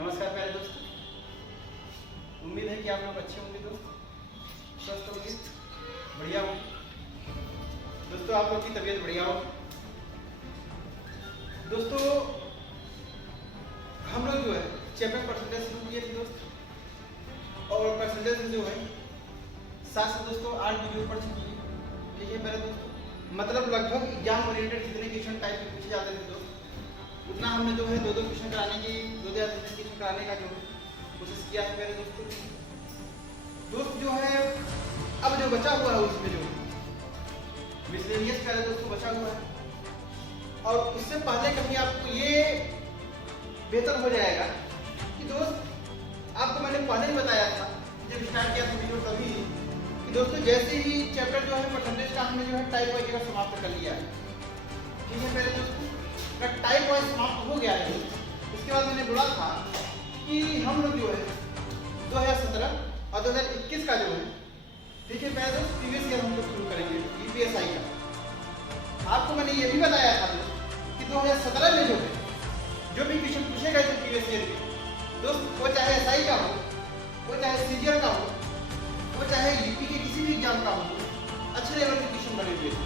नमस्कार प्यारे दोस्तों, उम्मीद है कि आप लोग अच्छे होंगे दोस्तों, स्वस्थ होंगे, बढ़िया होंगे दोस्तों, आप लोग की तबीयत बढ़िया हो दोस्तों। हम लोग जो है चैप्टर परसेंटेज शुरू किए थे दोस्त, और परसेंटेज में जो है 7 से दोस्तों 8 वीडियो पढ़ चुकी है। ठीक है मेरे दोस्तों, मतलब लगभग एग्जाम ओरिएंटेड जितने क्वेश्चन टाइप के पूछे जाते थे दोस्त, उतना हमने जो है दो क्वेश्चन कराने की क्वेश्चन कराने का जो है कोशिश किया है मेरे दोस्तों। दोस्त जो है अब जो बचा हुआ है उसमें जो मिसलेनियस का दोस्तों बचा हुआ है, और उससे पहले कभी आपको ये बेहतर हो जाएगा कि दोस्त आपको मैंने पहले ही बताया था जब स्टार्ट किया था वीडियो तभी कि दोस्तों जैसे ही चैप्टर जो है परसेंटेज का हमने जो है टाइप वाइज का समाप्त कर लिया है। ठीक है मेरे दोस्तों, टाइप वाइज समाप्त हो गया है। उसके बाद मैंने बोला था कि हम लोग जो है 2017 और 2021 का जो है ठीक है मेरे दोस्त प्रीवियस ईयर हम लोग शुरू करेंगे यूपीएसआई का। आपको मैंने ये भी बताया था कि 2017 में जो है जो भी क्वेश्चन पूछे गए थे प्रीवियस ईयर के दोस्त, वो चाहे एसआई का हो, वो चाहे सीजीएल का हो, वो चाहे यूपी के किसी भी एग्जाम का हो, अच्छे लेवल के क्वेश्चन बने हुए थे।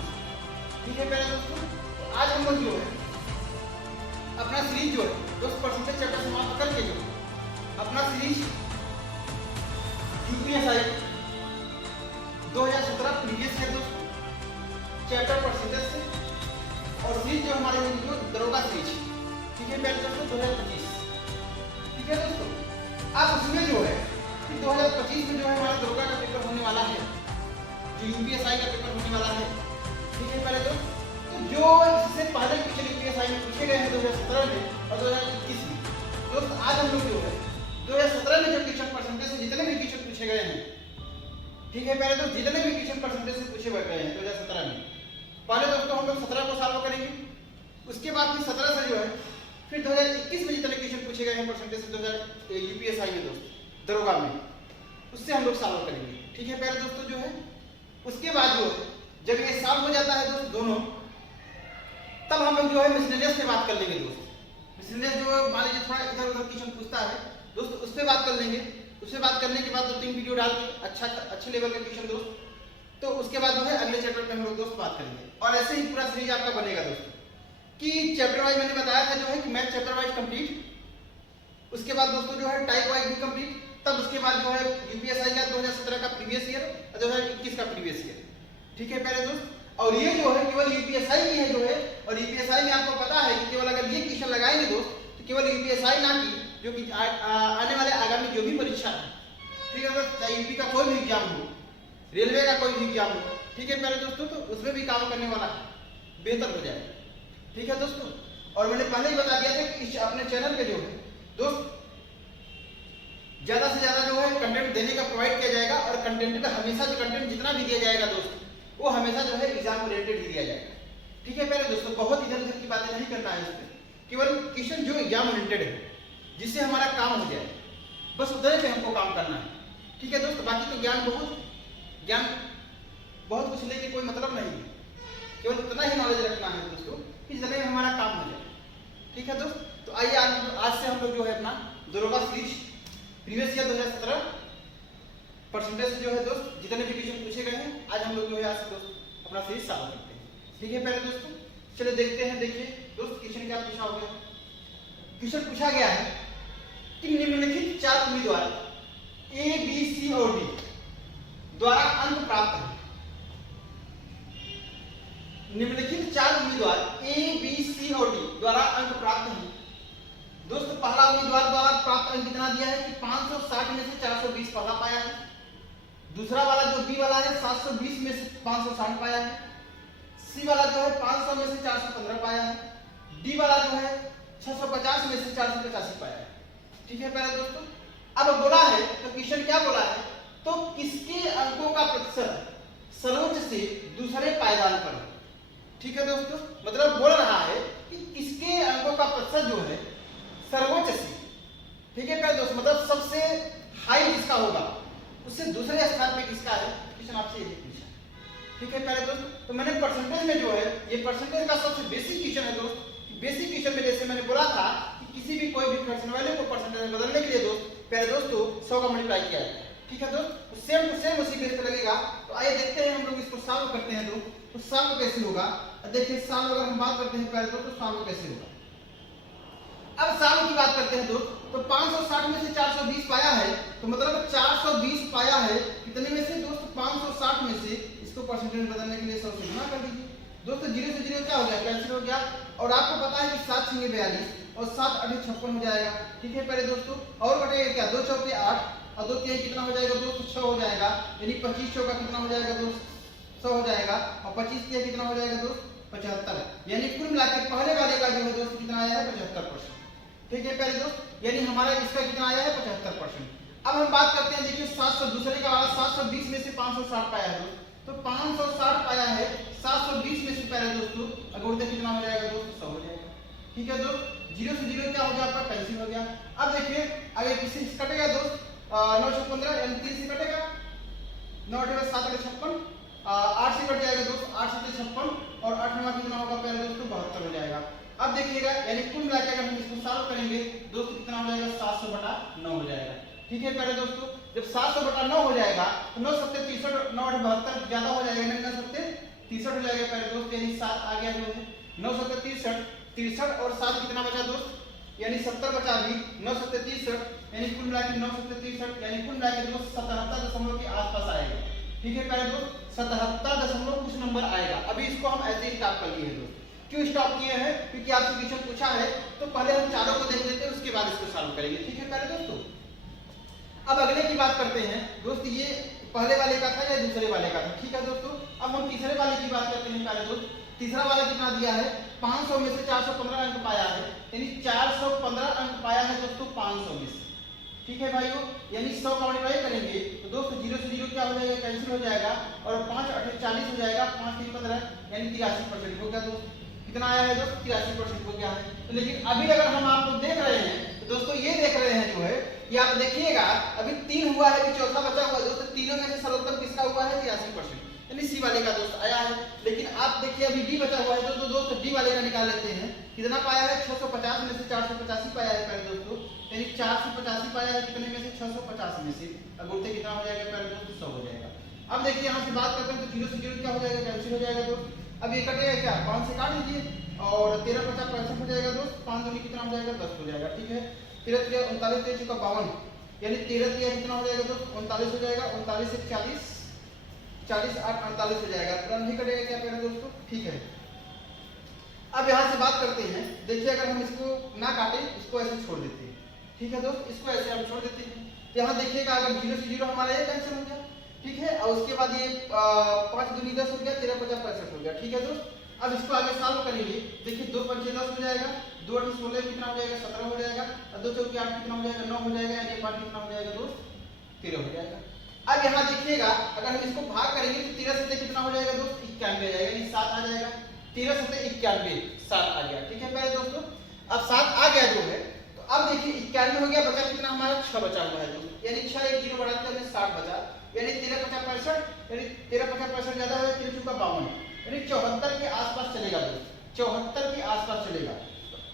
ठीक है मेरे दोस्तों, तो आज हम लोग जो है अपना सीरीज जो है दोस्त परसेंटेज चैप्टर समाप्त करके जो अपना सीरीज यूपीएसआई 2017 प्रीवियस ईयर दोस्तों चैप्टर परसेंटेज से, और सीरीज जो हमारे जो दरोगा सीरीज ठीक है मेरे दोस्तों 2025। ठीक है दोस्तों, अब उसमें जो है कि 2025 में जो है हमारा दरोगा का पेपर होने वाला है, जो यूपीएसआई का पेपर होने वाला है। ठीक है मेरे दोस्त, तो जो इससे पहले क्वेश्चन यूपीएसआई में पूछे गए हैं 2017 में और 2021 में दोस्त, आज हम लोग जो है 2017 में जो क्वेश्चन परसेंटेज से जितने भी क्वेश्चन पूछे गए हैं, ठीक है मेरे दोस्त, जितने भी क्वेश्चन परसेंटेज से पूछे गए हैं 2017 में, पहले दोस्तों हम लोग 17 को सॉल्व करेंगे, उसके बाद फिर 17 से जो है फिर 2021 में जितने क्वेश्चन पूछे गए हैं परसेंटेज से 2000 यूपीएसआई में दोस्त दरोगा में, उससे हम लोग सॉल्व करेंगे। ठीक है मेरे दोस्तों, जो है उसके बाद जो है जब ये सॉल्व हो जाता है दोस्त दोनों, तब हम लोग जो है मिसलेनियस पे बात कर लेंगे दोस्त। मिसलेनियस जो मान लीजिए थोड़ा इधर उधर क्वेश्चन पूछता है दोस्त, उस पर बात कर लेंगे। उससे बात करने के बाद 2-3 वीडियो डाल के अच्छे लेवल के क्वेश्चन दोस्त, तो उसके बाद जो है अगले चैप्टर पे हम लोग दोस्त बात करेंगे। और ऐसे ही पूरा सीरीज आपका बनेगा दोस्तों कि चैप्टर वाइज मैंने बताया था जो है कि मैथ चैप्टर वाइज कंप्लीट, उसके बाद दोस्तों जो है टाइप वाइज भी कंप्लीट, तब उसके बाद जो है यूपीएसआई का 2017 का प्रीवियस ईयर और 2021 का प्रीवियस ईयर। ठीक है प्यारे दोस्त, और ये जो है केवल यूपीएसआई की है जो है, और यूपीएसआई में आपको पता है कि केवल अगर ये क्वेश्चन लगाएंगे दोस्त तो केवल यूपीएसआई ना की जो कि आने वाले आगामी जो भी परीक्षा है, ठीक है दोस्त, चाहे यूपी का कोई भी एग्जाम हो, रेलवे का कोई भी एग्जाम हो, ठीक है प्यारे दोस्तों, तो उसमें भी काम करने वाला बेहतर हो जाए। ठीक है दोस्तों, और मैंने पहले ही बता दिया था कि अपने चैनल पे जो है दोस्त ज्यादा से ज्यादा जो है कंटेंट देने का प्रोवाइड किया जाएगा, और कंटेंट में हमेशा जो कंटेंट जितना भी दिया जाएगा दोस्त वो हमेशा जो है एग्जाम ओरिएंटेड ही दिया जाएगा। ठीक है प्यारे दोस्तों, बहुत इधर उधर की बातें नहीं करना है इसमें, केवल क्वेश्चन जो एग्जाम ओरिएंटेड है जिससे हमारा काम हो जाए, बस उधर पे हमको काम करना है। ठीक है दोस्त, बाकी तो ज्ञान बहुत कुछ लेके कोई मतलब नहीं है, केवल उतना ही नॉलेज रखना है दोस्तों कि जितने में हमारा काम हो जाए। ठीक है दोस्त, तो आइए आज से हम लोग जो है अपना दरोगा सीरीज प्रीवियस ईयर 2017 परसेंटेज से जो है दोस्त जितने भी क्वेश्चन पूछे गए हैं, आज हम लोग जो है आज से दोस्त अपना सीरीज चालू करते हैं। ठीक है प्यारे दोस्तों, चलिए देखते हैं। देखिए दोस्त क्वेश्चन क्या पूछा हो गया। क्वेश्चन पूछा गया है कि निम्नलिखित 4 उम्मीदवार ए बी सी और डी द्वारा अंक प्राप्त है। निम्नलिखित 4 उम्मीदवार ए बी सी और डी द्वारा अंक प्राप्त है। दोस्त पहला उम्मीदवार द्वारा प्राप्त अंक कितना दिया है कि 560 में से 420 पहला पाया है। दूसरा वाला जो बी वाला है 720 में से 560 पाया है। सी वाला जो है 500 में से 415 पाया है। डी वाला जो है 650 में से 485 पाया है। ठीक है प्यारे दोस्तों, अब बोला है तो क्वेश्चन क्या बोला है, तो किसके अंकों का प्रतिशत सर्वोच्च से दूसरे पायदान पर है। ठीक है दोस्तों, मतलब बोल रहा है कि किसके अंकों का प्रतिशत जो है सर्वोच्च से, ठीक है प्यारे दोस्त, मतलब सबसे हाई जिसका होगा उससे दूसरे स्थान पे किसका है, क्वेश्चन आपसे यही पूछा। ठीक है प्यारे दोस्त, तो मैंने परसेंटेज में जो है ये परसेंटेज का सबसे बेसिक क्वेश्चन है दोस्त, बेसिक क्वेश्चन में जैसे मैंने बोला था कि किसी भी कोई भी फ्रैक्शन वैल्यू को परसेंटेज में बदलने के लिए दोस्त पहले दोस्तों 100 का मल्टीप्लाई किया है, ठीक है दोस्त, तो सेम टू सेम उसी बेस पे लगेगा। तो आइए देखते हैं हम लोग इसको सॉल्व करते हैं दोस्त, तो सॉल्व कैसे होगा। देखिए सॉल्व अगर हम बात करते हैं पहले तो सॉल्व कैसे होगा। अब सॉल्व की बात करते हैं दोस्त, तो 560 में से 420 पाया है, तो मतलब 420 पाया है कितने में से दोस्त 560 में से, इसको परसेंटेज में बदलने के लिए 100 से गुणा कर दीजिए दोस्तों। 0 से 0 क्या हो गया, कैंसिल हो गया। और आपको पता है कि 7 छंगे 42 और 7 8 56 हो जाएगा, ठीक है पहले दोस्तों। और कटेगा क्या, 2 चौके 8 और 2 तिहाई कितना हो जाएगा दोस्तों 6 हो जाएगा, यानी 25 चौका कितना हो जाएगा दोस्त 100 हो जाएगा, और 25 तिहाई कितना हो जाएगा दोस्त 75, यानी कुल मिलाकर पहले वाले का जो है दोस्त कितना आया है 75%, ठीक है पहले दोस्त, यानी हमारा इसका कितना आया है 75%। अब हम बात करते हैं, देखिए 700 दूसरे का वाला 720 में से 560 पाया है दोस्त, तो 560 पाया है 720 में से पहले दोस्तों अगर उधर कितना हो जाएगा दोस्त 100 हो जाएगा, ठीक है दोस्त। 0 से 0 क्या हो गया आपका कैंसिल हो गया। अब देखिए अगर किसी से कटेगा दोस्त 9 से 15 यानी 3 से कटेगा, 9 8 7 8 56, 8 से कट जाएगा दोस्त 8 से 56 और 8 9 कितना होगा पहले दोस्तों 72 हो जाएगा। अब देखिएगा यानी कुल मिलाकर अगर हम इसको सॉल्व करेंगे दोस्तों कितना हो जाएगा 700/9 हो जाएगा, ठीक है पहले दोस्तों। जब 700/9 हो जाएगा तो 9 7 63 9 8 72 ज्यादा हो जाएगा, 9 7 63 हो जाएगा पहले दोस्त, यानी 7 आ गया जो है 9 7 63 63 और 7 कितना बचा दोस्त, यानी 70 बचा भी 9 7 63, यानी कुल मिलाकर 9 7 63 यानी कुल मिलाकर दोस्त 77 के आसपास आएगा, ठीक है पहले दोस्त 77 कुछ नंबर आएगा। अभी इसको हम ऐसे ही स्टॉप कर लिए हैं दोस्त। क्यों स्टॉप किए हैं, क्योंकि आपसे क्वेश्चन पूछा है तो पहले हम चारों को देख लेते हैं उसके बाद इसको सॉल्व करेंगे, ठीक है पहले दोस्तों। अब अगले की बात करते हैं दोस्त, ये पहले वाले का था या दूसरे वाले का था, ठीक है दोस्तों। अब हम तीसरे वाले की बात करते हैं पहले दोस्त। तीसरा वाला कितना दिया है 500 में से 415 अंक पाया है, यानी 415 अंक पाया है दोस्तों 500 में से, ठीक है भाइयों, यानी 100 का मल्टीप्लाई करेंगे तो दोस्तों 0 से 0 क्या हो जाएगा कैंसिल हो जाएगा और 5 8 40 हो जाएगा, 5 3 15 यानी 83% हो गया दोस्त। कितना आया है दोस्त 83% हो गया है। तो लेकिन अभी अगर हम आपको देख रहे हैं तो दोस्तों ये देख रहे हैं जो है कि आप देखिएगा अभी 3 हुआ है, कि चौथा बचा हुआ है दोस्तों, तीनों में से सर्वोत्तम किसका हुआ है 83%, यानी सी वाले का दोस्त आया है। लेकिन आप देखिए अभी डी बचा हुआ है दोस्तों डी वाले का निकाल लेते हैं, कितना पाया है 650 में से 485 पाया है पहले दोस्तों, यानी 485 पाया है कितने में से 650 में से, अब बोलते कितना हो जाएगा पहले दोस्तों 100 हो जाएगा। अब देखिए यहाँ से बात करते हैं तो 0 से 0 क्या हो जाएगा कैंसिल हो जाएगा दोस्त। अब ये कटेगा क्या 5 से काट लीजिए और 13 50 65 हो जाएगा दोस्त, 5 दूनी कितना हो जाएगा 10 हो जाएगा, ठीक है। 13 3 39 दे चुका 52, यानी 13 3 कितना हो जाएगा दोस्त 39 हो जाएगा, 39 से 40 40 8 48 हो जाएगा, पूरा नहीं कटेगा क्या पहले दोस्तों, ठीक है। अब यहाँ से बात करते हैं, देखिए अगर हम इसको ना काटे इसको ऐसे छोड़ देते हैं, ठीक है दोस्त, इसको ऐसे हम छोड़ देते हैं। तो यहाँ देखिएगा अगर 0 से 0 हमारा ये कैंसिल हो गया, ठीक है, और उसके बाद ये 5 दूनी 10 हो गया, 13 50 65 हो गया, ठीक है दोस्त। अब इसको आगे सॉल्व करेंगे, देखिए 2 5 10 हो जाएगा, 2 8 16 कितना हो जाएगा 17 हो जाएगा, और 2 चौके 8 कितना हो जाएगा 9 हो जाएगा, यानी 5 कितना हो जाएगा दोस्त 13 हो जाएगा। अब यहाँ देखिएगा अगर हम इसको भाग करेंगे तो 13 से कितना हो जाएगा दोस्त 91 आ जाएगा, यानी 7 आ जाएगा, 13 से 91 7 आ गया, ठीक है पहले दोस्तों। अब 7 आ गया जो है, तो अब देखिए 91 हो गया, बचा कितना हमारा 6 बचा हुआ है दोस्त, यानी 6 एक 0 बढ़ा के 60 बचा, यानी 13 50 65, यानी 13 50 65 ज्यादा है 3 चुका 52, यानी 74 के आसपास चलेगा दोस्त, 74 के आसपास चलेगा।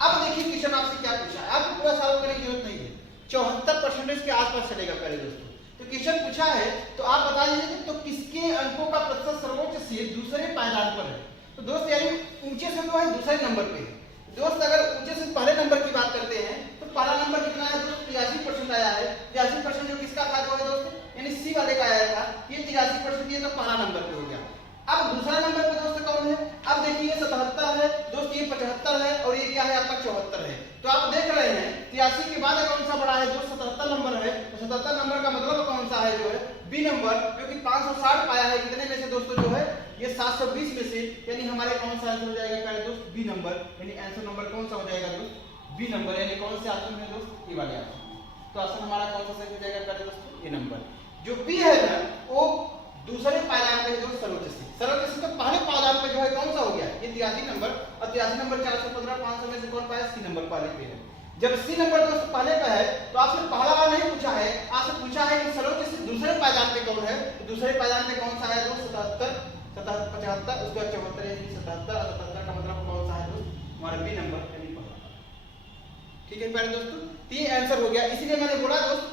अब देखिए क्वेश्चन आपसे क्या पूछा है, आपको पूरा सॉल्व करने की जरूरत नहीं है, 74% के आसपास चलेगा पहले दोस्तों। तो क्वेश्चन पूछा है तो आप बता दीजिए तो किसके अंकों का प्रतिशत सर्वोच्च से दूसरे पायदान पर है। तो दोस्त यानी ऊंचे से तो है दूसरे नंबर पे है दोस्त। अगर ऊंचे से पहले नंबर की बात करते हैं तो पहला नंबर कितना है दोस्त 83% आया है, 83% जो किसका था जो है दोस्त, यानी सी वाले का आया था, ये 83% ये तो पहला नंबर पे हो गया। अब दूसरा नंबर पे दोस्त कौन है, अब देखिए 77 है दोस्त, ये 75 है और ये क्या है आपका 74 है। तो आप देख रहे हैं 83 के बाद कौन सा बड़ा है दोस्त 77 नंबर है, तो 77 नंबर का मतलब कौन सा है जो है बी नंबर, क्योंकि 560 पाया है कितने में से दोस्तों जो है ये 720 में से, यानी हमारे कौन सा आंसर हो जाएगा पहले दोस्त बी नंबर, यानी आंसर नंबर कौन सा हो जाएगा दोस्त बी नंबर, यानी कौन से ऑप्शन में दोस्त ये वाले ऑप्शन। तो ऑप्शन हमारा कौन सा सही हो जाएगा पहले दोस्तों ये नंबर, जो बी है ना वो दूसरे पायदान पे जो सर्वोच्च से तो पहले पायदान पे जो है कौन सा हो गया ये 83 नंबर, और 83 नंबर 415 500 में से कौन पाया सी नंबर पहले पे है। जब सी नंबर दोस्त पहले पे है तो आपसे पहला वाला नहीं पूछा है, आपसे पूछा है कि सर्वोच्च से दूसरे पायदान पे कौन है, तो दूसरे पायदान पे कौन सा है दोस्त 77 75 उसका 74 यानी 77 और 77 का मतलब कौन सा है दोस्त हमारा बी नंबर यानी पहला। ठीक है प्यारे दोस्तों, तो ये आंसर हो गया। इसीलिए मैंने बोला दोस्त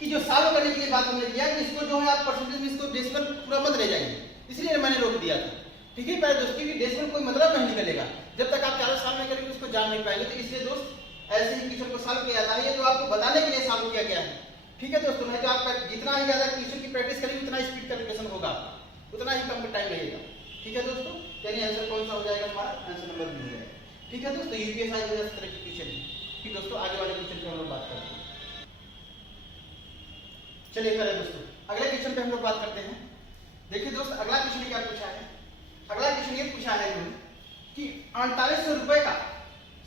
कि जो सॉल्व करने के लिए बात हमने किया कि इसको जो है आप परसेंटेज में इसको डेसिमल पूरा मत ले जाएंगे, इसलिए मैंने रोक दिया था। ठीक है प्यारे दोस्तों, क्योंकि डेसिमल कोई मतलब नहीं निकलेगा जब तक आप 4 साल में करेंगे उसको जान नहीं पाएंगे। तो इसलिए दोस्त ऐसे ही क्वेश्चन को सॉल्व किया जाता है, ये तो आपको बताने के लिए सॉल्व किया गया है। ठीक है दोस्तों, नहीं तो आप जितना ही ज्यादा क्वेश्चन की प्रैक्टिस करेंगे उतना स्पीड कैलकुलेशन होगा, उतना ही कम टाइम लगेगा। ठीक है दोस्तों, यानी आंसर कौन सा हो जाएगा हमारा, आंसर नंबर बी हो जाएगा। ठीक है दोस्तों, यूपीएसआई हो जाए तरह की क्वेश्चन है। फिर दोस्तों आगे वाले क्वेश्चन पे हम लोग बात करते हैं। चलिए पहले दोस्तों अगले क्वेश्चन पे हम लोग बात करते हैं। देखिए दोस्त अगला क्वेश्चन क्या पूछा है, अगला क्वेश्चन ये पूछा है कि 4800 रुपए का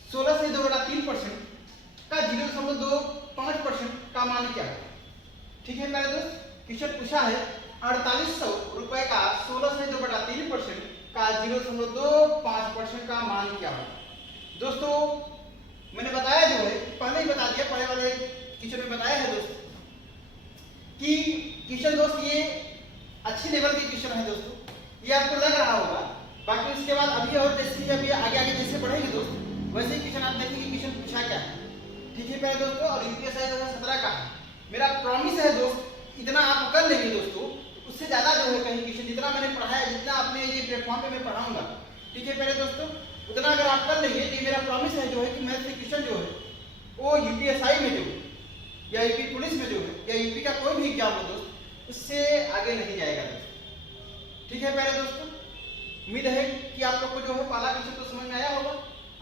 16 से 2/3% का 0.25% का मान क्या है। ठीक है पहले दोस्त, क्वेश्चन पूछा है 4800 रुपए का 16 से 2/3% का 0.25% का मान क्या है। दोस्तों मैंने बताया जो है पहले ही बता दिया, पहले वाले क्वेश्चन में बताया है दोस्त कि क्वेश्चन दोस्त ये अच्छी लेवल के क्वेश्चन है दोस्तों, ये आपको लग रहा होगा। बाकी उसके बाद अभी और जैसे अभी आगे आगे जैसे बढ़ेंगे दोस्त वैसे ही क्वेश्चन आप देखेंगे क्वेश्चन पूछा क्या है। ठीक है प्यारे दोस्तों, और यूपीएसआई 2017 का है। मेरा प्रॉमिस है दोस्त इतना आप कर लेंगे दोस्तों, उससे ज्यादा जो है कहीं क्वेश्चन जितना मैंने पढ़ाया, जितना अपने ये प्लेटफॉर्म पे मैं पढ़ाऊंगा, ठीक है प्यारे दोस्तों, उतना अगर आप कर लेंगे तो मेरा प्रॉमिस है जो है कि मैथ के क्वेश्चन जो है वो यूपीएसआई में जो है या यूपी पुलिस में जो है या यूपी का कोई भी एग्जाम हो दोस्त उससे आगे नहीं जाएगा दोस्त। ठीक है प्यारे दोस्तों, उम्मीद है कि आप लोग को जो है पहला क्वेश्चन तो समझ में आया होगा।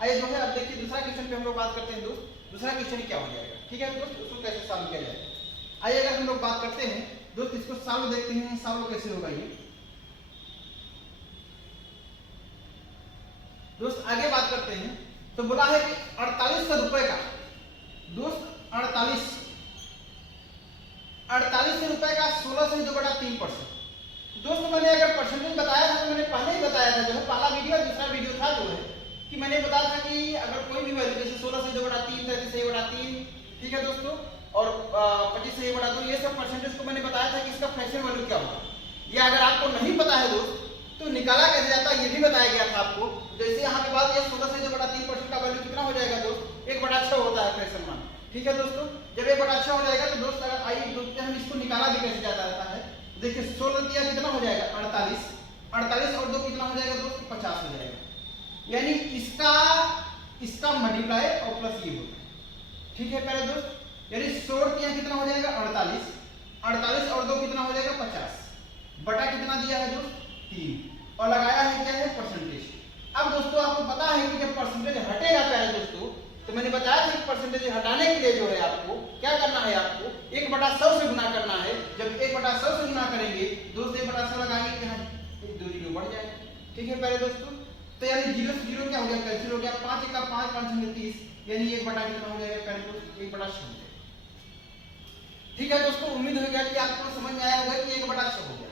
आइए जो है अब देखिए दूसरा क्वेश्चन पे हम लोग बात करते हैं दोस्त, दूसरा क्वेश्चन क्या हो जाएगा। ठीक है दोस्त, उसको कैसे सॉल्व किया जाएगा। आइए अगर हम लोग बात करते हैं दोस्त, इसको सॉल्व देखते हैं, सॉल्व कैसे होगा ये दोस्त। आगे बात करते हैं तो बोला है कि 4800 रुपए का दोस्त 4800 रुपए का 16 से 2/3%। दोस्तों मैंने अगर परसेंटेज बताया था तो मैंने पहले ही बताया था, जो है पहला वीडियो दूसरा वीडियो था जो है कि मैंने बताया था कि अगर कोई भी वैल्यू जैसे 16 से 2/3, 33 से 1/3, ठीक है दोस्तों, और 25 से 1/2, ये सब परसेंटेज को मैंने बताया था कि इसका फ्रैक्शन वैल्यू क्या होगा। ये अगर आपको नहीं पता है दोस्त तो निकाला कैसे जाता है ये भी बताया गया था आपको। जैसे यहाँ पे बात है 16 से 2/3% का वैल्यू कितना हो जाएगा दोस्त, 1/6 होता है फ्रैक्शन मान। ठीक है दोस्तों, जब 1/6 हो जाएगा तो दोस्त अगर आइए दोस्त हम इसको निकाला भी कैसे जाता रहता है। देखिए 16 दिया कितना हो जाएगा 48, 48 और 2 कितना हो जाएगा दोस्त 50 हो जाएगा, यानी इसका मल्टीप्लाई और प्लस ये होगा। ठीक है प्यारे दोस्त, यानी 16 दिया कितना हो जाएगा 48, 48 और 2 कितना हो जाएगा 50 बटा कितना दिया है दोस्त 3 और लगाया है क्या है परसेंटेज। अब दोस्तों आपको पता है कि जब परसेंटेज हटेगा प्यारे दोस्तों तो मैंने बताया था कि परसेंटेज हटाने के लिए जो है आपको क्या करना है, आपको 1/100 से गुना करना है। जब 1/100 से गुना करेंगे दोस्त 1/100 लगाएंगे यहाँ 2 जीरो बढ़ जाएगा। ठीक है प्यारे दोस्तों, तो यानी 0 से 0 क्या हो गया कैंसिल हो गया, 5 का 5 5 में 30, यानी 1/1 कितना हो जाएगा प्यारे दोस्त 1/6 हो जाएगा। ठीक है दोस्तों, उम्मीद हो गया कि आपको समझ में आया होगा कि 1/6 हो गया।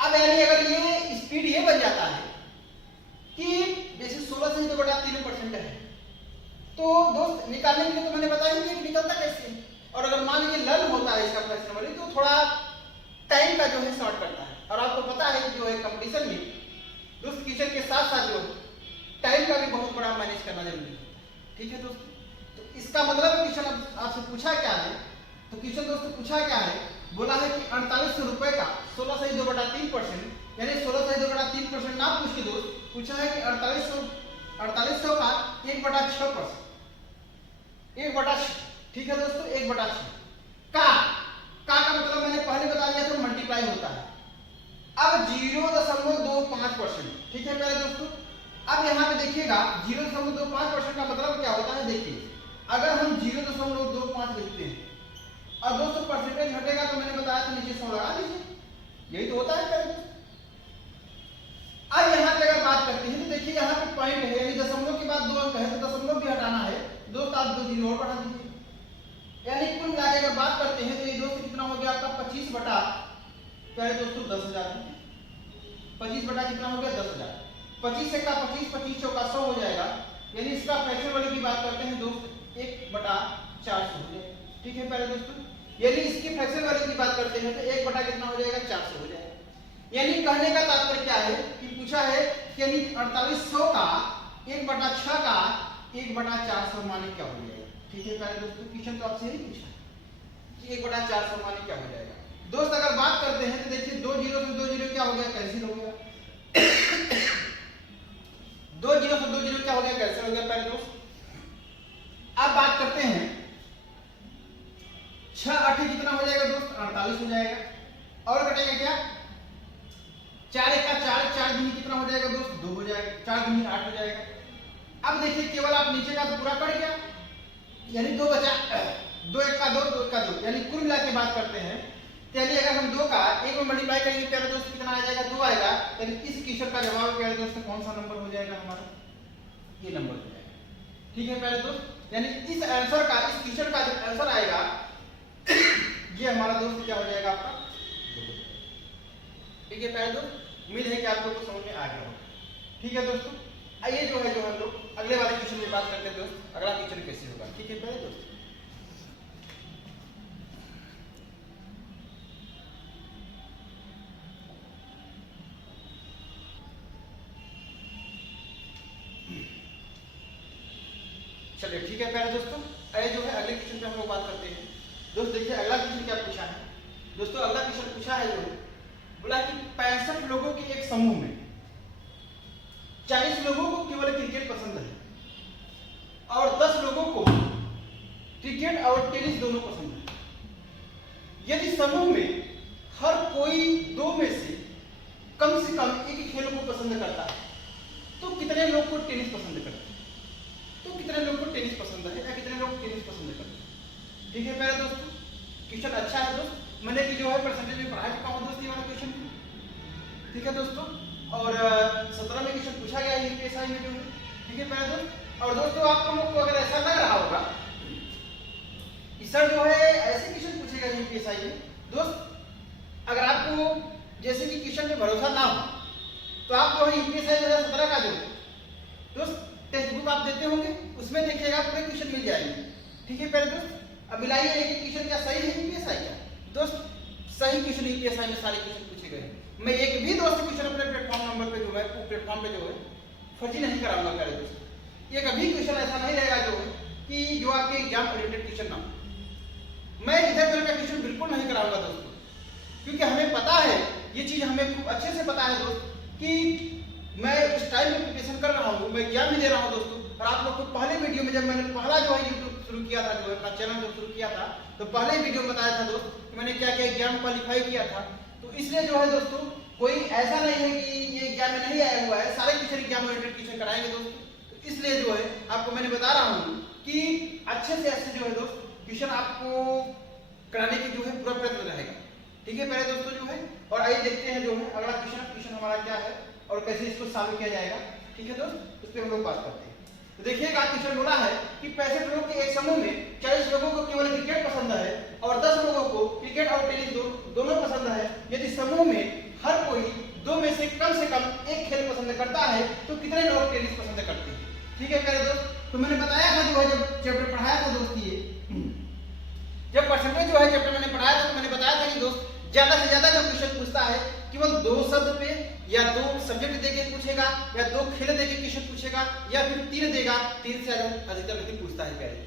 अब यानी अगर ये स्पीड ये बन जाता है कि जैसे 16 से 2/3% है तो दोस्त निकालने के लिए तो मैंने बताया ही कि निकलता कैसे है। और अगर मान लीजिए लर्न होता है इसका फ्रैक्शन वैल्यू तो थोड़ा टाइम का जो है शॉर्ट करता है। और आपको पता है कि जो है कंपटीशन में दोस्त किचन के साथ साथ जो टाइम का भी बहुत बड़ा मैनेज करना जरूरी है। ठीक है दोस्तों, तो इसका मतलब क्वेश्चन आपसे पूछा क्या है, तो क्वेश्चन दोस्तों पूछा क्या है, बोला है कि 4800 रुपए का 16 से 2/3%, यानी 16 से 2/3% ना पूछ के दोस्त पूछा है कि 4800 का 1/6%, 1/6। ठीक है दोस्तों, 1/6 का मतलब मैंने पहले बता दिया था मल्टीप्लाई होता है। अब 0.25%, ठीक है प्यारे दोस्तों। अब यहाँ पे देखिएगा 0.25% का मतलब क्या होता है। देखिए अगर हम 0.25 लिखते हैं और दोस्तों परसेंटेज हटेगा तो मैंने बताया था नीचे 100 लगा दीजिए, यही तो होता है प्यारे दोस्तों। अब यहाँ पे अगर बात करते हैं तो देखिए यहाँ पे पॉइंट है, यानी दशमलव के बाद 2 अंक है तो दशमलव भी हटाना है दोस्त, आप 2 जीरो और बढ़ा दीजिए, यानी कुल मिला के अगर बात करते हैं तो ये दोस्त कितना हो गया आपका 25 बटा प्यारे दोस्तों 10,000, 25 बटा कितना हो गया 10,000, 25 से का 25, 25 चौका 100 हो जाएगा, यानी इसका फ्रैक्शन वैल्यू की बात करते हैं दोस्त 1/400 हो जाएगा। ठीक है प्यारे दोस्तों, यानी इसकी फ्रैक्शन वैल्यू की बात करते हैं तो 1 बटा कितना हो जाएगा 400 हो जाएगा। यानी कहने का तात्पर्य क्या है कि पूछा है कि यानी 4800 का 1/6 का 1/400 माने क्या हो जाएगा। ठीक है पहले दोस्तों क्वेश्चन तो आपसे ही पूछा कि 1/400 माने क्या हो जाएगा। दोस्त अगर बात करते हैं तो देखिए 2 जीरो से 2 जीरो क्या हो गया, कैंसिल हो गया। 2 जीरो से 2 जीरो क्या हो गया, कैंसिल हो गया पहले दोस्त। अब बात करते हैं 6 8 कितना हो जाएगा दोस्त, 48 हो जाएगा। और कटेगा क्या, 4 1 का 4, 4 दूनी कितना हो जाएगा दोस्त, 2 हो जाएगा, 4 दूनी 8 हो जाएगा। अब देखिए केवल आप नीचे का तो पूरा कट गया, यानी 2 बचा, 2 1 का 2, 2 1 का 2, यानी कुल मिला के बात करते हैं। चलिए अगर हम 2 का 1 में मल्टीप्लाई करेंगे प्यारे दोस्त कितना आ जाएगा, 2 आएगा। यानी इस क्वेश्चन का जवाब प्यारे दोस्त कौन सा नंबर हो जाएगा हमारा, ये नंबर हो जाएगा। ठीक है प्यारे दोस्त, यानी इस आंसर का, इस क्वेश्चन का जो आंसर आएगा ये हमारा दोस्त क्या हो जाएगा आपका। ठीक है प्यारे दोस्त, उम्मीद है कि आप लोगों को समझ में आ गया होगा। ठीक है दोस्तों, आइए जो है हम लोग अगले वाले क्वेश्चन में बात करते हैं दोस्त, अगला क्वेश्चन कैसे होगा। ठीक है प्यारे दोस्त, चलिए ठीक है प्यारे दोस्तों, आइए जो है अगले क्वेश्चन पे हम लोग बात करते हैं। दोस्त देखिए अगला क्वेश्चन क्या पूछा है दोस्तों, अगला क्वेश्चन पूछा है जो बोला कि 65 लोगों के एक समूह में 40 लोगों को केवल क्रिकेट पसंद है और 10 लोगों को क्रिकेट और टेनिस दोनों पसंद है। यदि समूह में हर कोई 2 में से कम एक ही खेल को पसंद करता है तो कितने लोग को टेनिस पसंद करते हैं, तो कितने लोग को टेनिस पसंद है या कितने लोग टेनिस पसंद करते हैं। ठीक है प्यारे दोस्तों, क्वेश्चन अच्छा है दोस्त, मैंने कि जो है परसेंटेज में पढ़ा चुका हूं दोस्त ये वाला क्वेश्चन। ठीक है दोस्तों, और 17 में क्वेश्चन पूछा गया है यूपीएससी में जो है। ठीक है प्यारे दोस्त, और दोस्तों आप लोग को अगर ऐसा लग रहा होगा कि सर जो है ऐसे क्वेश्चन पूछेगा यूपीएससी में दोस्त, अगर आपको जैसे कि क्वेश्चन में भरोसा ना हो तो आप जो है यूपीएससी 2017 का जो दोस्त टेक्स्ट बुक आप देते होंगे उसमें देखिएगा पूरे क्वेश्चन मिल जाएंगे। ठीक है प्यारे दोस्त, अब मिलाइए एक क्वेश्चन क्या सही है यूपीएससी का दोस्त, सही क्वेश्चन यूपीएससी में सारे क्वेश्चन पूछे गए हैं। मैं एक भी दोस्त क्वेश्चन अपने प्लेटफॉर्म नंबर पे जो है प्लेटफॉर्म पे जो है फर्जी नहीं कराऊंगा प्यारे दोस्त। एक अभी क्वेश्चन ऐसा नहीं रहेगा जो है कि जो आपके एग्जाम ओरिएंटेड क्वेश्चन ना हो। मैं इधर उधर का क्वेश्चन बिल्कुल नहीं कराऊंगा दोस्तों, क्योंकि हमें पता है, ये चीज हमें खूब अच्छे से पता है दोस्त कि मैं इस टाइम में प्रिपरेशन कर रहा हूँ, मैं एग्जाम भी दे रहा हूँ दोस्तों। और आप लोग को पहले वीडियो में जब मैंने पहला जो है यूट्यूब शुरू किया था, जो है अपना चैनल जो शुरू किया था, तो पहले वीडियो में बताया था दोस्त कि मैंने क्या क्या एग्जाम क्वालिफाई किया था। तो इसलिए जो है दोस्तों कोई ऐसा नहीं है कि ये एग्जाम में नहीं आया हुआ है, सारे क्वेश्चन एग्जाम ओरिएंटेड क्वेश्चन कराएंगे दोस्तों। तो इसलिए जो है आपको मैंने बता रहा हूँ कि अच्छे से अच्छे जो है दोस्त क्वेश्चन आपको कराने की जो है पूरा प्रयत्न रहेगा। ठीक है प्यारे दोस्तों जो है, और आइए देखते हैं जो है अगला क्वेश्चन हमारा क्या है और कैसे इसको सॉल्व किया जाएगा। ठीक है दोस्त, उस पर हम लोग बात करते हैं। तो देखिएगा क्वेश्चन बोला है कि 65 लोगों के एक समूह में 40 लोगों को केवल क्रिकेट पसंद है और 10 लोगों को क्रिकेट और टेनिस दोनों पसंद है। यदि समूह में हर कोई 2 में से कम एक खेल पसंद करता है तो कितने लोग टेनिस पसंद करते हैं। ठीक है प्यारे दोस्त, तो मैंने बताया था जो है जब चैप्टर पढ़ाया था दोस्त, ये जब परसेंटेज जो है चैप्टर मैंने पढ़ाया था तो मैंने बताया था कि दोस्त ज्यादा से ज्यादा जो क्वेश्चन पूछता है केवल 2 शब्द पे या 2 सब्जेक्ट देके पूछेगा या 2 खेल देके क्वेश्चन पूछेगा या फिर 3 देगा, 3 से अधिकतर नहीं पूछता है प्यारे।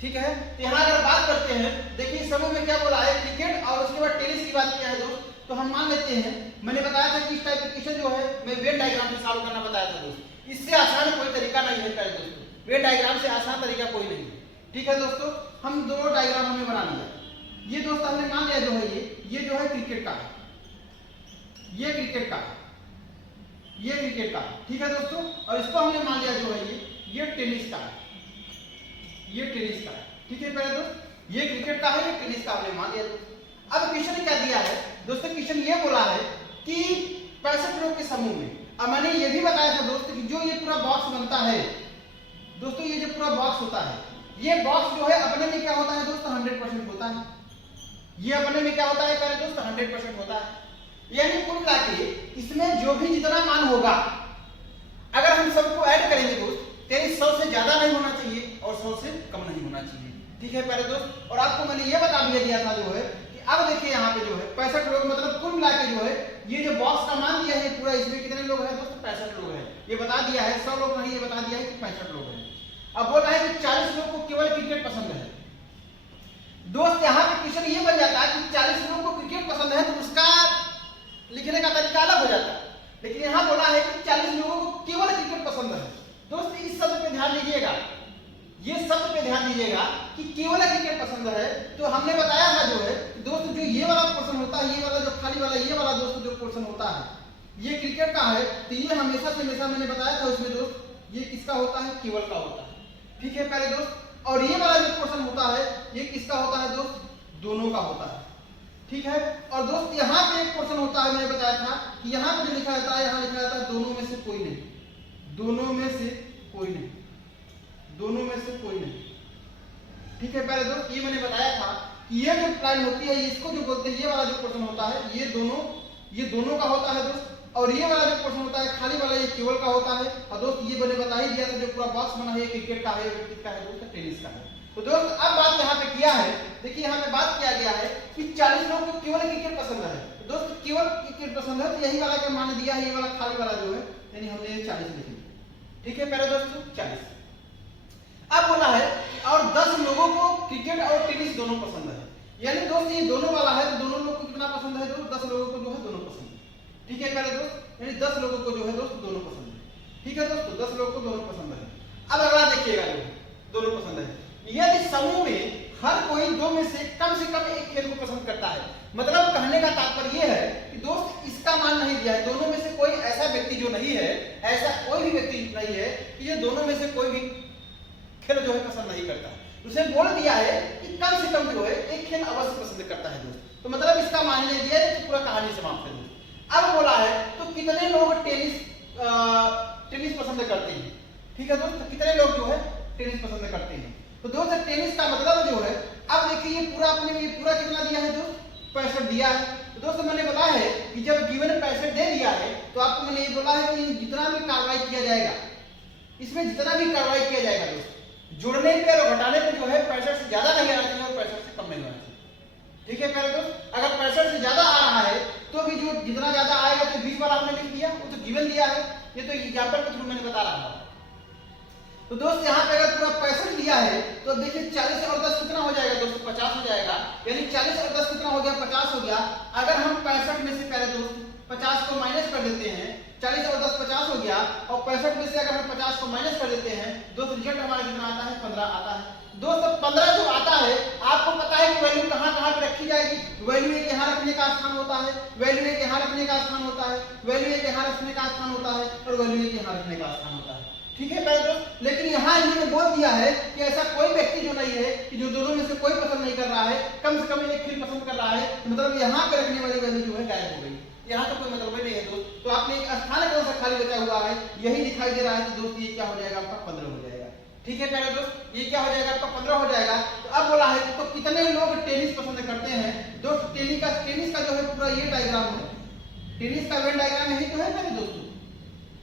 ठीक है, तो यहाँ अगर बात करते हैं, देखिए समूह में क्या बोला है, क्रिकेट और उसके बाद टेनिस की बात किया है दोस्त। तो हम मान लेते हैं, मैंने बताया था कि इस टाइप के क्वेश्चन जो है मैं वेन डायग्राम से सॉल्व करना बताया था दोस्त। इससे आसान कोई तरीका नहीं है प्यारे दोस्तों, वेन डायग्राम से आसान तरीका कोई नहीं है। ठीक है दोस्तों, हम दोनों डायग्राम हमें बना लिया। ये दोस्त हमने मान लिया जो है ये जो है क्रिकेट का है, ये क्रिकेट का है, ये क्रिकेट का है। ठीक है दोस्तों, और इसको हमने मान लिया जो है ये टेनिस का है, ये टेनिस का है। ठीक है प्यारे दोस्त, ये क्रिकेट का है, ये टेनिस का हमने मान लिया दोस्त। अब क्वेश्चन क्या दिया है दोस्तों, क्वेश्चन ये बोला है कि 65 लोग के समूह में, अब मैंने ये भी बताया था दोस्त कि जो ये पूरा बॉक्स बनता है दोस्तों, ये जो पूरा बॉक्स होता है, ये बॉक्स जो है अपने में क्या होता है दोस्त 100% होता है। ये अपने में क्या होता है प्यारे दोस्त 100% होता है। यानी कुल मिला के इसमें जो भी जितना मान होगा अगर हम सबको ऐड करेंगे दोस्त, तेरी 100 से ज्यादा नहीं होना चाहिए और 100 से कम नहीं होना चाहिए। ठीक है प्यारे दोस्त, और आपको मैंने ये बता दिया था जो है कि अब देखिए यहाँ पे जो है 65 लोग मतलब कुल मिला के जो है ये जो बॉक्स का मान दिया है पूरा, इसमें कितने लोग हैं दोस्त? 65 लोग हैं। ये बता दिया है 100 लोग नहीं, ये बता दिया है कि 65 लोग हैं। अब बोल रहा है कि 40 लोग को केवल क्रिकेट पसंद है। दोस्त यहाँ पे क्वेश्चन ये बन जाता है कि 40 लोगों को क्रिकेट पसंद है तो उसका लिखने का तरीका अलग हो जाता है, लेकिन यहाँ बोला है कि 40 लोगों को केवल क्रिकेट पसंद है। दोस्त इस शब्द पे ध्यान दीजिएगा, ये शब्द पे ध्यान दीजिएगा कि केवल क्रिकेट पसंद है। तो हमने बताया था जो है दोस्त, जो ये वाला पोर्शन होता है, ये वाला जो खाली वाला ये वाला दोस्त जो पोर्शन होता है ये क्रिकेट का है, तो ये हमेशा से हमेशा मैंने बताया था उसमें दोस्त ये किसका होता है? केवल का होता है। ठीक है पहले दोस्त, और ये वाला जो पोर्शन होता है ये किसका होता है दोस्त? दोनों का होता है। ठीक है, और दोस्त यहाँ पे एक पोर्शन होता है, मैंने बताया था कि यहाँ पे जो लिखा रहता है, यहाँ लिखा रहता है दोनों में से कोई नहीं, दोनों में से कोई नहीं, दोनों में से कोई नहीं। ठीक है पहले दोस्त, ये मैंने बताया था कि ये जो लाइन होती है इसको जो बोलते हैं, ये वाला जो पोर्शन होता है ये दोनों का होता है दोस्त, और ये वाला जो पोर्शन होता है खाली वाला ये केवल का होता है। और दोस्त ये मैंने बता ही दिया था, जो पूरा बॉक्स बना है ये क्रिकेट का है, किसका है दोस्त? टेनिस का है। तो दोस्त अब बात यहाँ पे किया है, देखिए यहाँ पे बात किया गया है कि 40 लोगों को केवल क्रिकेट पसंद है। तो दोस्त केवल क्रिकेट पसंद है तो यही वाला का मान दिया है, ये वाला खाली वाला जो है यानी हमने 40 लिख दिया। ठीक है पहले दोस्त 40। अब बोला है और 10 लोगों को क्रिकेट और टेनिस दोनों पसंद है, यानी दोस्त ये दोनों वाला है तो दोनों लोगों को कितना पसंद है दोस्त? 10 लोगों को जो है दोनों पसंद है। ठीक है पहले दोस्त, यानी 10 लोगों को जो है दोस्त दोनों पसंद है। ठीक है दोस्तों, 10 लोगों को दोनों पसंद है। अब अगला देखिएगा, दोनों पसंद है यदि समूह में हर कोई दो में से कम एक खेल को पसंद करता है। मतलब कहने का तात्पर्य यह है कि दोस्त इसका मान नहीं दिया है, दोनों में से कोई ऐसा व्यक्ति जो नहीं है, ऐसा कोई भी व्यक्ति नहीं है कि जो दोनों में से कोई भी खेल जो है पसंद नहीं करता। उसे बोल दिया है कि कम से कम जो है एक खेल अवश्य पसंद करता है दोस्त। तो मतलब इसका मान ले दिया है तो पूरा कहानी समाप्त है दोस्त। अब बोला है तो कितने लोग टेनिस पसंद करते हैं? ठीक है दोस्त, कितने लोग जो है टेनिस पसंद करते हैं? तो दोस्त टेनिस का मतलब जो है, अब देखिए ये पूरा अपने ये पूरा कितना दिया है दोस्त? 65 दिया है। तो दोस्त मैंने बताया है कि जब गिवन 65 दे दिया है तो आपको मैंने ये बोला है कि जितना भी कार्रवाई किया जाएगा, इसमें जितना भी कार्रवाई किया जाएगा दोस्त, जुड़ने पे और घटाने पे जो है 65 से ज्यादा नहीं आना चाहिए और 65 से कम नहीं आना चाहिए। ठीक है पहले दोस्त, अगर 65 से ज्यादा आ रहा है तो भी जो जितना ज्यादा आएगा तो 20 बार आपने लिख दिया, वो तो गिवन दिया है, ये तो एग्जांपल के थ्रू मैंने बता रहा हूं। तो दोस्त यहाँ पे अगर पूरा 65 दिया है तो देखिए 40 और 10 कितना हो जाएगा दोस्त? 50 हो जाएगा, यानी 40 और 10 कितना हो गया? 50 हो गया। अगर हम 65 में से पहले दोस्त 50 को माइनस कर देते हैं, 40 और 10 50 हो गया, और 65 में से अगर हम 50 को माइनस कर देते हैं दोस्त रिजल्ट हमारा कितना आता है? 15 आता है। दोस्त 15 जो आता है आपको पता है कि वैल्यू कहाँ कहाँ पे रखी जाएगी? वैल्यू एक यहाँ रखने का स्थान होता है, वैल्यू एक यहाँ रखने का स्थान होता है, वैल्यू एक यहाँ रखने का स्थान होता है, और वैल्यू एक यहाँ रखने का स्थान होता है। ठीक है पहले दोस्त, लेकिन यहाँ इन्होंने बोल दिया है कि ऐसा कोई व्यक्ति जो नहीं है कि जो दोनों में से कोई पसंद नहीं कर रहा है, कम से कम एक खेल पसंद कर रहा है, मतलब यहाँ पे रखने वाली वैल्यू जो है गायब हो गई। यहाँ तो कोई मतलब ही नहीं है दोस्त। तो आपने एक स्थान कौन सा खाली बचा हुआ है यही दिखाई दे रहा है कि दोस्त ये क्या हो जाएगा? आपका 15 हो जाएगा। ठीक है पहले दोस्त, ये क्या हो जाएगा? आपका 15 हो जाएगा। तो अब बोला है तो कितने लोग टेनिस पसंद करते हैं दोस्त? टेनिस का जो है पूरा ये डायग्राम है, टेनिस का वेन डायग्राम यही तो है मेरे दोस्तों,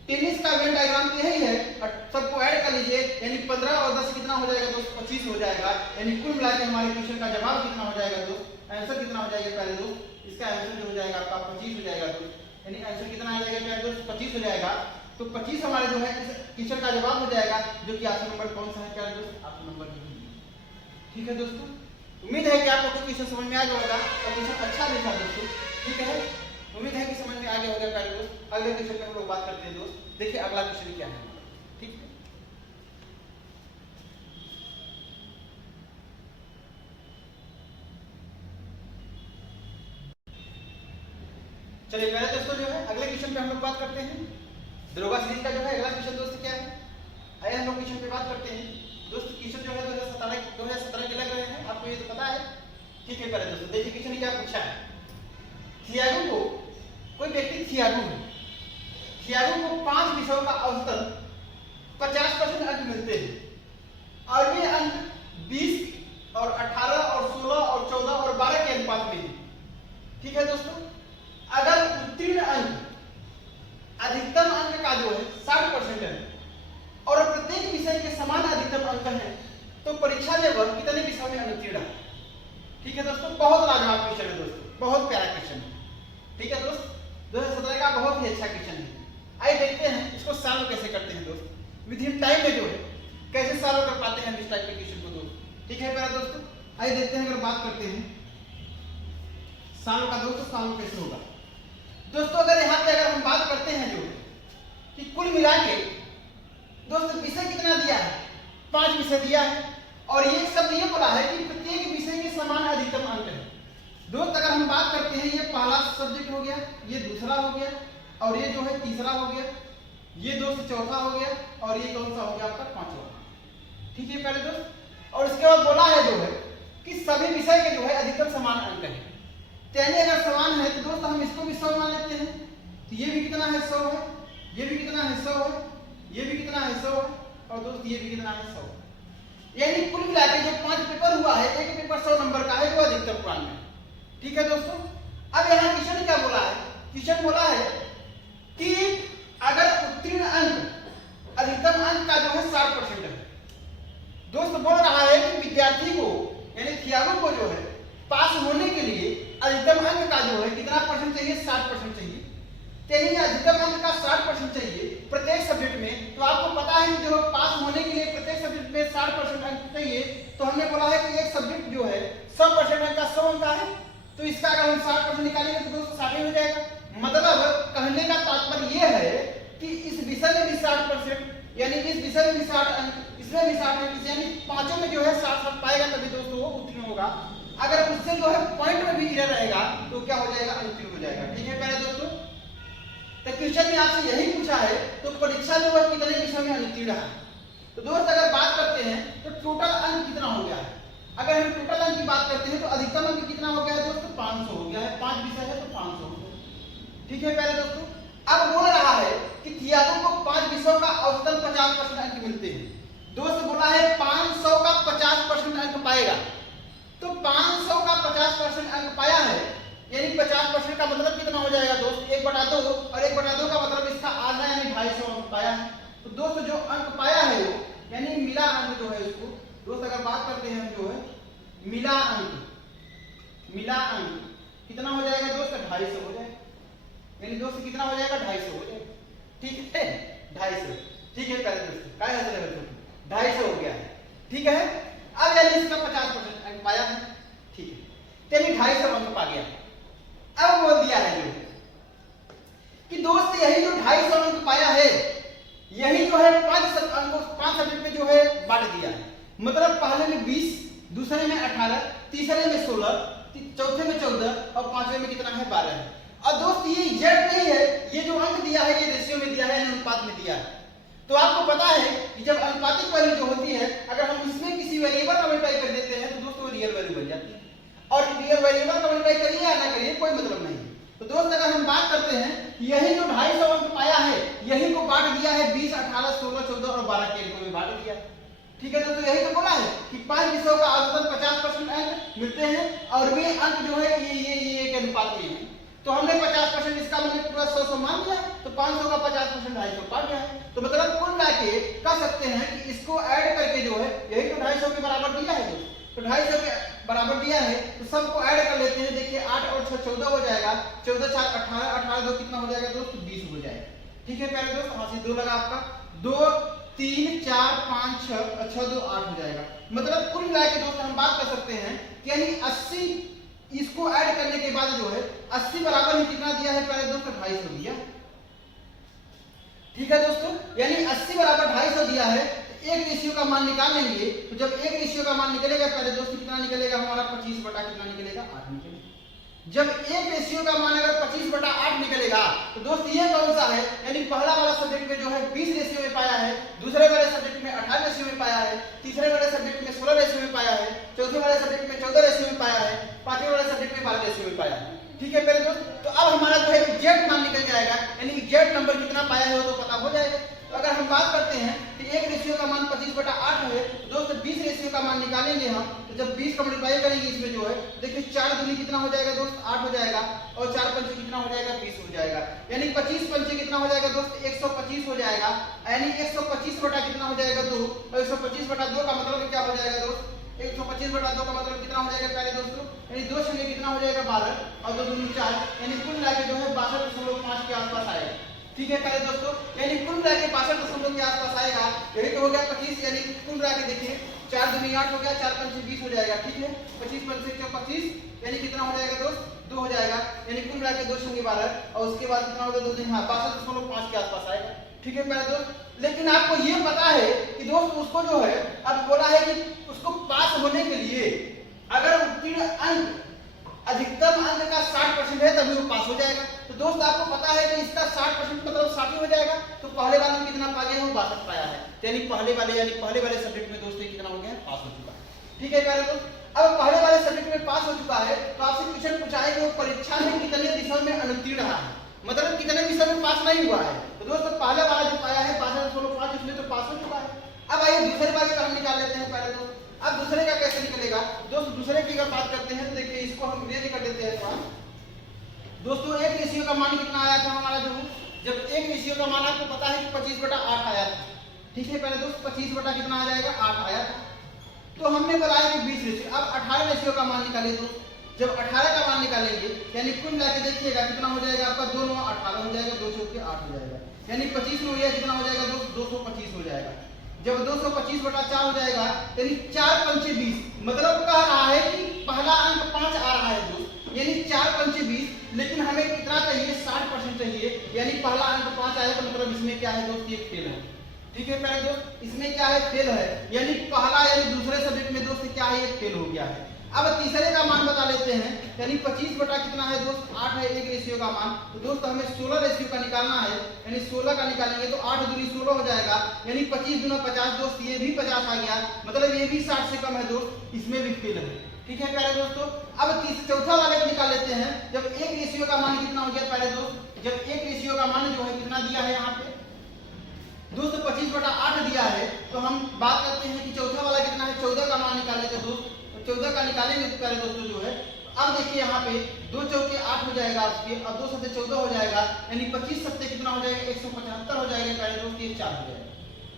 टेनिस का वेन डायग्राम यही है। और सबको ऐड कर लीजिए, यानी 15 और 10 कितना हो जाएगा दोस्त? 25 हो जाएगा। यानी कुल मिलाकर हमारे क्वेश्चन का जवाब कितना हो जाएगा दोस्त? आंसर कितना हो जाएगा पहले दोस्त? इसका आंसर जो हो जाएगा आपका 25 हो जाएगा दोस्त। यानी आंसर कितना आ जाएगा पहले दोस्त? 25 हो जाएगा। तो 25 हमारे जो है इस क्वेश्चन का जवाब हो जाएगा, जो कि ऑप्शन नंबर कौन सा है क्या दोस्त? Option number B. ठीक है दोस्तों, उम्मीद है कि आपको क्वेश्चन समझ में आ गया होगा और क्वेश्चन अच्छा नहीं था दोस्तों। ठीक है, उम्मीद है कि समझ में आ गया होगा पहले दोस्त। अगले क्वेश्चन में हम लोग बात करते हैं दोस्त। देखिए अगला क्वेश्चन क्या है। ठीक है, चलिए पहले दोस्तों जो है अगले क्वेश्चन पे हम लोग बात करते हैं। दरोगा सीरीज का जो है अगला क्वेश्चन दोस्त क्या है? आइए हम लोग क्वेश्चन पे बात करते हैं दोस्त। क्वेश्चन जो है 2017 के लग रहे हैं, आपको ये तो पता है। ठीक है पहले दोस्तों देखिए क्वेश्चन क्या पूछा है। थियागो को कोई व्यक्ति थियागो है, थियागो को 5 विषयों का औसतन 50% अंक मिलते हैं और वे अंक 20 और 18 और 16 और 14 और 12 के अनुपात में है। ठीक है दोस्तों, अगर उत्तीर्ण अंक अधिकतम अंक का जो है 60% है और प्रत्येक विषय के समान अधिकतम अंक है तो परीक्षा में वह कितने विषयों में अनुत्तीर्ण है? ठीक है दोस्तों, बहुत लाजवाब क्वेश्चन है दोस्तों, बहुत प्यारा क्वेश्चन है। ठीक है दोस्त, 2017 का बहुत ही अच्छा क्वेश्चन है। आइए देखते हैं इसको सॉल्व कैसे करते हैं दोस्त। विद इन टाइम में जो है कैसे सॉल्व कर पाते हैं इस टाइप के क्वेश्चन को दोस्त। ठीक है मेरा दोस्तों, आइए देखते हैं। अगर बात करते हैं सॉल्व का दोस्तों, सॉल्व कैसे होगा दोस्तों। अगर यहाँ पे अगर हम बात करते हैं जो कि कुल मिला के दोस्तों विषय कितना दिया है, 5 विषय दिया है और ये शब्द ये बोला है कि प्रत्येक विषय के समान अधिकतम अंक है दोस्त। अगर हम बात करते हैं ये पहला सब्जेक्ट हो गया, ये दूसरा हो गया और ये जो है तीसरा हो गया, ये दोस्त चौथा हो गया और ये कौन सा हो गया आपका पांचवा। ठीक है पहले दोस्त। और इसके बाद बोला है जो है कि सभी विषय के जो है अधिकतम समान अंक है। यानी अगर समान है तो दोस्त हम इसको भी 100 मान लेते हैं। तो ये भी कितना है 100 है, ये भी कितना है 100 है, ये भी कितना है 100 है और दोस्त ये भी कितना है 100। यानी कुल मिला के जो 5 पेपर हुआ है, एक पेपर 100 नंबर का है, वो अधिकतम पूर्ण है। ठीक है दोस्तों। अब यहाँ क्वेश्चन क्या बोला है, क्वेश्चन बोला है कि अगर उत्तीर्ण अंक अधिकतम अंक का जो है 60% है। दोस्त बोल रहा है कि विद्यार्थी को यानी थियागो को जो है पास होने के लिए अधिकतम अंक का जो है कितना परसेंट चाहिए, 60% चाहिए। यानी अधिकतम अंक का 60% चाहिए प्रत्येक सब्जेक्ट में। तो आपको पता है कि जो पास होने के लिए प्रत्येक सब्जेक्ट में 60% अंक चाहिए। तो हमने बोला है कि एक सब्जेक्ट जो है 100% अंक का 100 अंक का है, तो इसका अगर हम 60% निकालेंगे तो दोस्तों 60 हो जाएगा। मतलब कहने का तात्पर्य यह है कि इस विषय में भी 60%, यानी इस विषय में भी 60 अंक, इसमें भी 60 अंक, यानी पांचों में जो है 60 पाएगा तभी दोस्तों वो उत्तीर्ण होगा। अगर उससे जो है पॉइंट में भी एरर रहेगा तो क्या हो जाएगा, अनुत्तीर्ण हो जाएगा। ठीक है पहले दोस्तों। तो क्वेश्चन में आपसे यही पूछा है तो परीक्षा में वह कितने विषय में अनुत्तीर्ण है। तो दोस्त अगर बात करते हैं तो टोटल अंक कितना हो गया है। अगर हम टोटल अंक की बात करते हैं तो अधिकतम अंक कितना हो गया है दोस्तों, 500 हो गया है। 5 विषय है तो 500 हो गया। ठीक है पहले दोस्तों। अब बोल रहा है कि थियागो को 5 विषयों का औसतन 50% अंक मिलते हैं। दोस्त बोला है 500 का 50% अंक पाएगा। तो 500 का 50% अंक पाया है, यानी 50% का मतलब कितना हो जाएगा दोस्त, 1/2 और 1/2 का मतलब इसका आधा यानी 250 अंक पाया है। तो दोस्त जो अंक पाया है वो यानी मिला अंक जो है इसको दोस्त अगर बात करते हैं हम जो है मिला अंक कितना हो जाएगा दोस्त, 250 हो जाएगा। यानी दोस्त कितना हो जाएगा, 250 हो जाएगा। ठीक है 250। ठीक है पहले दोस्तों क्या है 250 हो गया है। ठीक है। अब यानी इसका 50% अंक पाया है। ठीक है यानी 250 अंक पा गया। अब बोल दिया है जो कि दोस्त यही जो 250 अंक पाया है यही जो है 5 सब्जेक्ट में जो है बांट दिया है। मतलब पहले में 20, दूसरे में 18, तीसरे में 16, चौथे में 14 और पांचवे में कितना है 12 है। और दोस्त ये एग्जैक्ट नहीं है, ये जो अंक दिया है ये रेशियो में दिया है, अनुपात में दिया है। तो आपको पता है कि जब अनुपातिक वैल्यू जो होती है अगर हम इसमें किसी वेरिएबल का मल्टीप्लाई कर देते हैं तो दोस्तों रियल वैल्यू बन जाती है। और रियल वेरिएबल का मल्टीप्लाई करिए या ना करिए कोई मतलब नहीं। तो दोस्त अगर हम बात करते हैं यही जो 250 अंक पाया है यही को बांट दिया है 20, 18, 16, 14 और 12 के अंकों में बांट दिया। ठीक है दोस्तों। यही तो बोला है कि 5 विषयों का औसतन 50% अंक मिलते हैं और वे अंक जो है ये एक अनुपात में है। तो हमने 50% इसका मतलब पूरा 100 मान लिया। तो 500 का 50% 250 पा गया है। तो मतलब कुल मिलाके कह सकते हैं कि इसको ऐड करके जो है यही तो 250 के बराबर दिया है। तो 250 के बराबर दिया है तो सबको ऐड कर लेते हैं। देखिए 8 और 6 14 हो जाएगा, 14 4 18, 18 2 कितना हो जाएगा दोस्त, 20 हो जाएगा। ठीक है प्यारे दोस्त। हाँ से 2 लगा आपका, 2 3 4 5 6 2 8 हो जाएगा। मतलब कुल मिलाके दोस्त हम बात कर सकते हैं कि यानी 80 इसको ऐड करने के बाद जो है 80 बराबर ही कितना दिया है पहले दोस्तों, 250 दिया। ठीक है दोस्तों। यानी 80 बराबर 250 दिया है। एक रेशियो का मान निकाल लेंगे। तो जब एक रेशियो का मान निकलेगा पहले दोस्तों कितना निकलेगा हमारा, 25 बटा कितना निकलेगा, 8 निकलेगा। जब एक रेशियो का मान अगर 25 बटा 8 निकलेगा तो दोस्त ये कौन सा है, यानी पहला वाला सब्जेक्ट में जो है 20 रेशियो में पाया है, दूसरे वाले सब्जेक्ट में 18 रेशियो में पाया है, तीसरे वाले सब्जेक्ट में 16 रेशियो में पाया है, चौथे वाले सब्जेक्ट में 14 रेशियो में पाया है, पांचवें वाले सब्जेक्ट में 12 रेशियो में पाया है। ठीक है मेरे दोस्त। तो अब हमारा जो है एग्जैक्ट मान निकल जाएगा, यानी एग्जैक्ट नंबर कितना पाया है वो तो पता हो जाएगा। तो अगर हम बात करते हैं कि एक रेशियो का मान 25 बटा 8 है तो दोस्त 20 रेशियो का मान निकालेंगे हम। तो जब 20 का मल्टीप्लाई करेंगे इसमें जो है देखिए 4 दूनी कितना हो जाएगा दोस्त, 8 हो जाएगा और 4 पंचे कितना हो जाएगा, 20 हो जाएगा। यानी 25 पंचे कितना हो जाएगा दोस्त, 125 हो जाएगा। यानी 125 बटा कितना हो जाएगा 2 और 125 बटा 2 का मतलब क्या हो जाएगा दोस्त, 125/2 का मतलब कितना हो जाएगा प्यारे दोस्तों, यानी 2 शून्य कितना हो जाएगा 12 और 2 दूनी 4, यानी कुल मिला के जो है 62.5 के आसपास आएगा। ठीक है प्यारे दोस्तों, यानी कुल मिला के 62 के आसपास आएगा। यही तो हो गया 25, यानी कुल मिला के देखिए 4 दूनी 8 हो गया, 4 पंचे 20 हो जाएगा। ठीक है, 25 पंचे 25 यानी कितना हो जाएगा दोस्त 2 हो जाएगा, यानी कुल मिला के 2 शून्य 12 और उसके बाद कितना होगा 2 दूनी 62.5 के आसपास आएगा। ठीक है प्यारे दोस्त, लेकिन आपको ये पता है कि दोस्त उसको जो है अब बोला है कि उसको पास होने के लिए अगर उत्तीर्ण अंक अधिकतम अंक का 60% है तभी वो पास हो जाएगा। तो दोस्त आपको पता है कि इसका 60% मतलब 60 हो जाएगा। तो पहले वाले में कितना पा गया है, 62 पाया है, यानी पहले वाले सब्जेक्ट में दोस्तों कितना हो गया है, पास हो चुका है। ठीक है प्यारे दोस्त, अब पहले वाले सब्जेक्ट में पास हो चुका है तो आपसे क्वेश्चन पूछा है कि वो परीक्षा में कितने विषयों में अनुत्तीर्ण रहा है, मतलब कितने विषय में पास नहीं हुआ है। तो दोस्तों पहले वाला जो पाया है 62.5 उसमें तो पास हो चुका है। अब आइए दूसरे वाले का हम निकाल लेते हैं पहले। तो अब दूसरे का कैसे निकलेगा दोस्तों, दूसरे की अगर बात करते हैं तो देखिए इसको हम रेज कर देते हैं थोड़ा। दोस्तों एक रेशियो का मान कितना आया था हमारा, जो जब एक रेशियो का मान आपको पता है कि 25/8 आया था। ठीक है पहले दोस्त 25 बटा कितना आ जाएगा 8 आया था। तो हमने बताया कि 20 रेशियो, अब 18 रेशियो का मान निकालिए दोस्त। जब 18 का मान निकालेंगे यानी कुल मिलाकर देखिएगा कितना हो जाएगा आपका 2 9 18 हो जाएगा, 2 चौके 8 हो जाएगा, यानी 25 में हुआ कितना हो जाएगा दोस्त 225 हो जाएगा। जब 225/4 हो जाएगा यानी 4 पंचे 20, मतलब कह रहा है कि पहला अंक 5 आ रहा है दोस्त, यानी 4 पंचे 20, लेकिन हमें कितना चाहिए 60% चाहिए, यानी पहला अंक 5 आया तो मतलब इसमें क्या है दोस्त, ये फेल है। ठीक है प्यारे दोस्त, इसमें क्या है फेल है, यानी पहला यानी दूसरे सब्जेक्ट में दोस्त क्या है ये फेल हो गया है। अब तीसरे का मान बता लेते हैं, यानी 25 बटा कितना है दोस्त 8 है एक रेशियो का मान। तो दोस्त हमें 16 रेशियो का निकालना है, यानी 16 का निकालेंगे तो 8 दूनी 16 हो जाएगा, यानी 25 दूना 50 दोस्त, ये भी 50 आ गया, मतलब ये भी 60 से कम है दोस्त, इसमें भी फेल है। ठीक है प्यारे दोस्तों, अब चौथा वाले को निकाल लेते हैं। जब एक रेशियो का मान कितना हो गया प्यारे दोस्त, जब एक रेशियो का मान जो है कितना दिया है यहाँ पे दोस्त 25/8 दिया है, तो हम बात करते हैं कि चौथा वाला कितना है, 14 का मान निकाले थे दोस्त। 14 का निकालेंगे तो प्यारे दोस्तों जो है, अब देखिए यहाँ पे 2 चौके 8 हो जाएगा आपके, और 2 सत्ते 14 हो जाएगा, यानी 25 सत्ते कितना हो जाएगा 175 हो जाएगा प्यारे दोस्त, ये 4 हो जाएगा।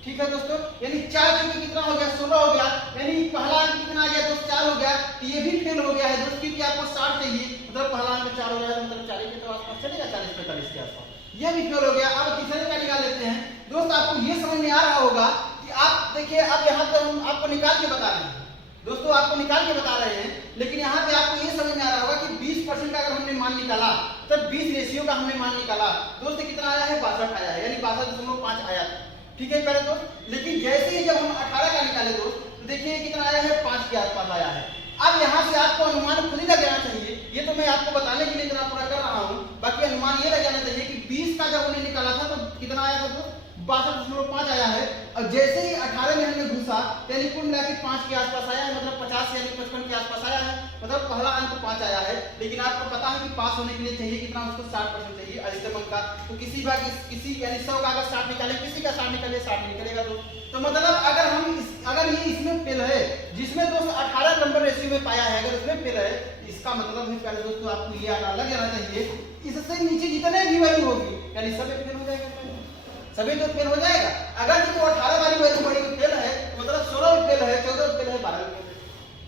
ठीक है दोस्तों, यानी 4 चौके कितना हो गया 16 हो गया, यानी पहला अंक कितना आ गया दोस्त 4 हो गया, तो ये भी फेल हो गया है दोस्त, क्योंकि आपको 60 चाहिए, मतलब पहला अंक 4 हो जाएगा, मतलब 40 के तो आसपास चलेगा, 40-45 के आसपास, ये भी फेल हो गया। अब तीसरे का निकाल लेते हैं दोस्त। आपको ये समझ में आ रहा होगा कि आप देखिए अब यहाँ पे हम आपको निकाल के बता रहे हैं दोस्तों, आपको निकाल के बता रहे हैं, लेकिन यहाँ पे आपको ये समझ में आ रहा होगा कि 20% का अगर हमने मान निकाला तब 20 रेशियो का हमने मान निकाला दोस्त, कितना आया है 62 आया है, यानी 62.5 आया था। ठीक है प्यारे दोस्त, लेकिन जैसे ही जब हम 18 का निकाले दोस्त तो देखिए कितना आया है 5 के आसपास आया है। अब यहाँ से आपको अनुमान खुद ही लग जाना चाहिए, ये तो मैं आपको बताने के लिए इतना पूरा कर रहा हूँ, बाकी अनुमान ये लग जाना चाहिए कि 20 का जब हमने निकाला था तो कितना आया था दोस्त 62.5 आया है, और जैसे ही 18 में हमने घुसा यानी कुल मिला के 5 के आसपास आया है, मतलब 50 यानी 55 के आसपास आया है, मतलब पहला अंक 5 आया है। लेकिन आपको पता है कि पास होने के लिए चाहिए कितना, उसको 60% चाहिए अधिकतम अंक का। तो किसी यानी 100 का अगर 60 निकाले, किसी का 60 निकाले 60 निकलेगा तो मतलब अगर ये इसमें फेल है, जिसमें दोस्त 18 नंबर रेशियो में पाया है, अगर इसमें फेल है, इसका मतलब है प्यारे दोस्तों आपको ये आना लग जाना चाहिए, इससे नीचे जितने भी वैल्यू होगी यानी सब फेल हो जाएगा, सभी तो फेल हो जाएगा। अगर जो 18 वाली वैल्यू बड़ी फेल है तो मतलब 16 फेल है, 14 फेल है, 12 फेल है।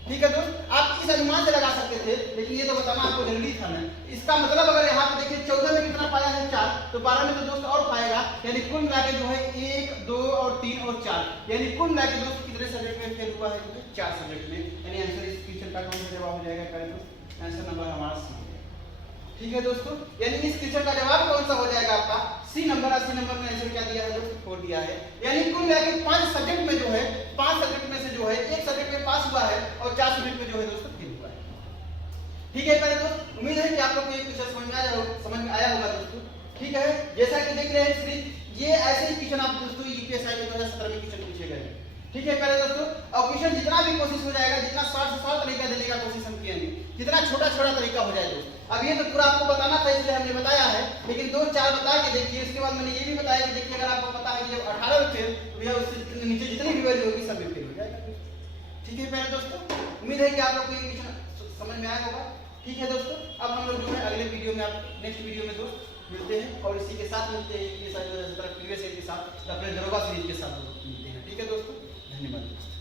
ठीक है दोस्त, आप इस अनुमान से लगा सकते थे, लेकिन ये तो बताना आपको जरूरी था ना। इसका मतलब अगर यहाँ पे देखिए 14 में कितना पाया है 4, तो 12 में तो दोस्त और पाएगा, यानी कुल मिला के जो है 1 2 और 3 और 4, यानी कुल मिला के दोस्त कितने सब्जेक्ट में फेल हुआ है, 4 सब्जेक्ट में, यानी आंसर इस क्वेश्चन का कौन सा जवाब हो जाएगा प्यारे दोस्त, आंसर नंबर हमारा सी। ठीक है दोस्तों, यानी इस क्वेश्चन का जवाब कौन सा हो जाएगा आपका सी नंबर। 80 नंबर में आंसर क्या दिया है दोस्तों 4 दिया है, यानी कुल मिलाकर 5 सब्जेक्ट में जो है 5 सब्जेक्ट में से जो है एक सब्जेक्ट में पास हुआ है और 4 सब्जेक्ट में जो है दोस्तों फेल हुआ है। ठीक है पहले दोस्त, उम्मीद है कि आप लोग को ये क्वेश्चन समझ में आया होगा दोस्तों। ठीक है, जैसा कि देख रहे हैं सिर्फ ये ऐसे ही क्वेश्चन आप दोस्तों यूपीएससी के 2017 में क्वेश्चन पूछे गए। ठीक है पहले दोस्तों, और क्वेश्चन जितना भी कोशिश हो जाएगा, जितना शॉर्ट से शॉर्ट तरीका देने का कोशिश हम किएंगे, जितना छोटा छोटा तरीका हो जाए दोस्त। अब ये तो पूरा आपको बताना था इसलिए हमने बताया है, लेकिन 2-4 बता के देखिए। इसके बाद मैंने ये भी बताया कि देखिए अगर आपको पता है कि जब 18 में फेल तो भैया उससे नीचे जितनी भी वैल्यू होगी सब फेल हो जाएगा। ठीक है पहले दोस्तों, उम्मीद है कि आप लोग को ये क्वेश्चन समझ में आया होगा। ठीक है दोस्तों, अब हम लोग जो है अगले वीडियो में नेक्स्ट वीडियो में दोस्त मिलते हैं, और इसी के साथ मिलते हैं प्रीवियस ईयर के साथ, अपने दरोगा सीरीज के साथ मिलते हैं। ठीक है दोस्तों, धन्यवाद दोस्तों।